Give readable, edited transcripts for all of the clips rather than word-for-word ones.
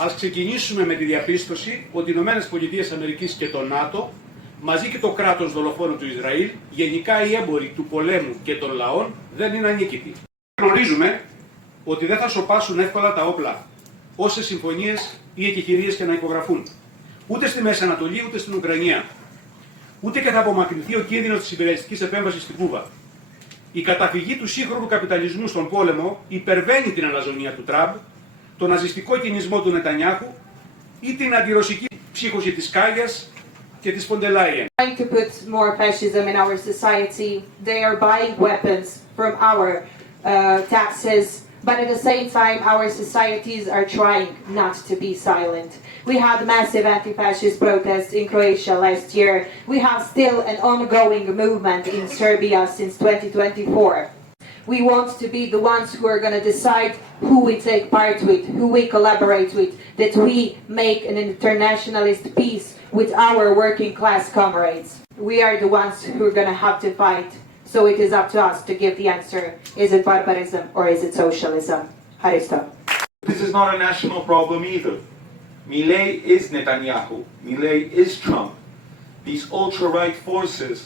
Ας ξεκινήσουμε με τη διαπίστωση ότι οι ΗΠΑ και το ΝΑΤΟ, μαζί και το κράτος δολοφόνο του Ισραήλ, γενικά οι έμποροι του πολέμου και των λαών, δεν είναι ανίκητοι. Γνωρίζουμε ότι δεν θα σωπάσουν εύκολα τα όπλα, όσες συμφωνίες ή εκεχηρίες και να υπογραφούν. Ούτε στη Μέση Ανατολή, ούτε στην Ουκρανία. Ούτε και θα απομακρυνθεί ο κίνδυνος της υπεριαλιστικής επέμβασης στην Κούβα. Η καταφυγή του σύγχρονου καπιταλισμού στον πόλεμο υπερβαίνει την αλαζονία του Τραμπ, τον ναζιστικό κινησμό του Νετανιάχου ή την αντιρωσική ψύχωση της Κάγιας και της Φοντελάιεν. Trying to put more fascism in our society, they are buying weapons from our taxes, but at the same time our societies are trying not to be silent. We had massive anti-fascist protests in Croatia last year. We have still an ongoing movement in Serbia since 2024. We want to be the ones who are going to decide who we take part with, who we collaborate with, that we make an internationalist peace with our working class comrades. We are the ones who are going to have to fight, so it is up to us to give the answer. Is it barbarism or is it socialism? Haristo. This is not a national problem either. Milei is Netanyahu. Milei is Trump. These ultra-right forces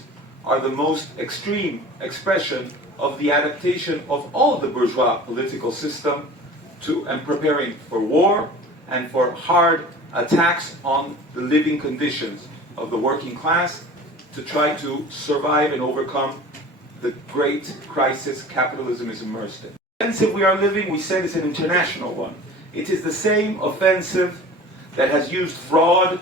are the most extreme expression of the adaptation of all the bourgeois political system to and preparing for war and for hard attacks on the living conditions of the working class to try to survive and overcome the great crisis capitalism is immersed in. The offensive we are living, we said, is an international one. It is the same offensive that has used fraud,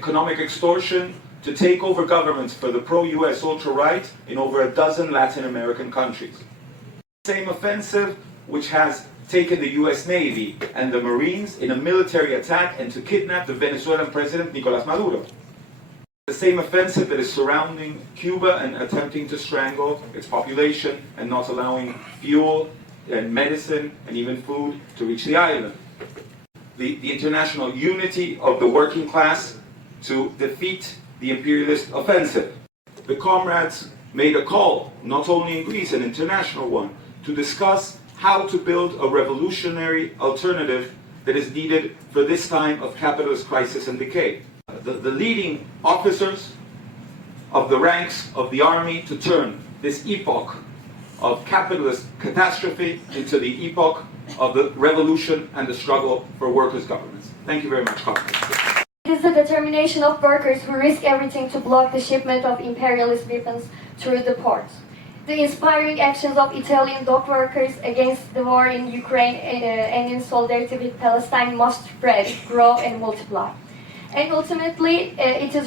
economic extortion, to take over governments for the pro-US ultra-right in over a dozen Latin American countries. The same offensive which has taken the US Navy and the Marines in a military attack and to kidnap the Venezuelan president Nicolas Maduro. The same offensive that is surrounding Cuba and attempting to strangle its population and not allowing fuel and medicine and even food to reach the island. The international unity of the working class to defeat the imperialist offensive. The comrades made a call, not only in Greece, an international one, to discuss how to build a revolutionary alternative that is needed for this time of capitalist crisis and decay. The leading officers of the ranks of the army to turn this epoch of capitalist catastrophe into the epoch of the revolution and the struggle for workers' governments. Thank you very much, comrades. It is the determination of workers who risk everything to block the shipment of imperialist weapons through the ports. The inspiring actions of Italian dock workers against the war in Ukraine and in solidarity with Palestine must spread, grow and multiply. And ultimately, it is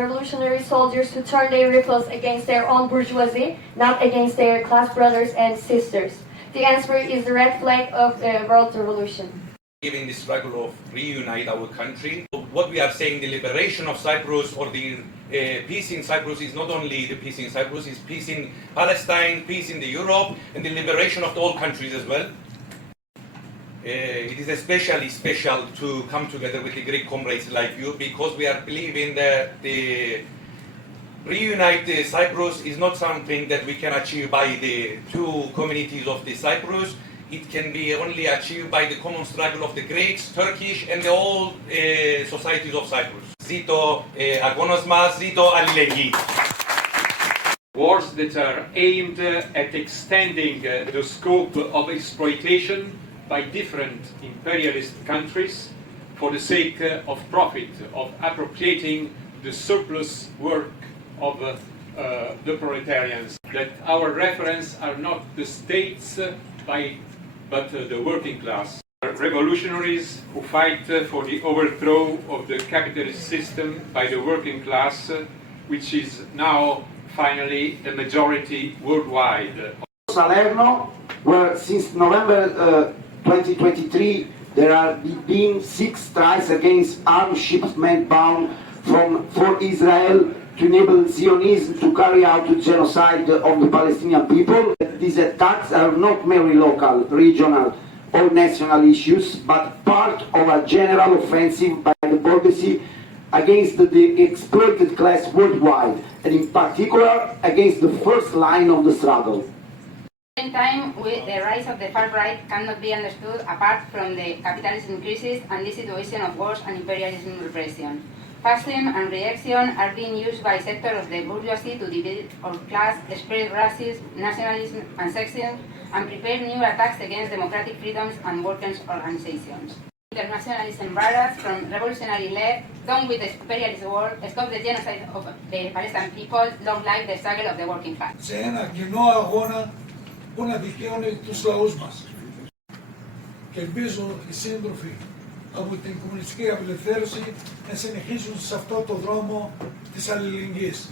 revolutionary soldiers who turn their rifles against their own bourgeoisie, not against their class brothers and sisters. The answer is the red flag of the world revolution. In the struggle of reunite our country, what we are saying, the liberation of Cyprus or the peace in Cyprus is not only the peace in Cyprus, it's peace in Palestine, peace in the Europe, and the liberation of all countries as well. It is especially special to come together with the Greek comrades like you because we are believing that the reunite Cyprus is not something that we can achieve by the two communities of the Cyprus. It can be only achieved by the common struggle of the Greeks, Turkish and the whole societies of Cyprus. Zito agónos μας, zito αλληλεγγύη. Wars that are aimed at extending the scope of exploitation by different imperialist countries for the sake of profit, of appropriating the surplus work of the proletarians. That our reference are not the states but the working class. Revolutionaries who fight for the overthrow of the capitalist system by the working class, which is now finally the majority worldwide. Salerno, where since November 2023 there are being 6 strikes against armed shipmen bound for Israel to enable Zionism to carry out the genocide of the Palestinian people. These attacks are not merely local, regional or national issues, but part of a general offensive by the bourgeoisie against the exploited class worldwide, and in particular against the first line of the struggle. same time, the rise of the far right cannot be understood apart from the capitalist increases and this situation of wars and imperialism repression. Fascism and reaction are being used by sectors of the bourgeoisie to divide our class, spread racism, nationalism and sexism, and prepare new attacks against democratic freedoms and workers' organizations. Internationalism barracks from revolutionary left, done with the imperialist war, stop the genocide of the Palestinian people, long live the struggle of the working class. Σε ένα κοινό αγώνα που να δικαίωνε τους λαούς μας. Και ελπίζω οι σύντροφοι από την Κομμουνιστική Απελευθέρωση να συνεχίσουν σε αυτό το δρόμο της αλληλεγγύης.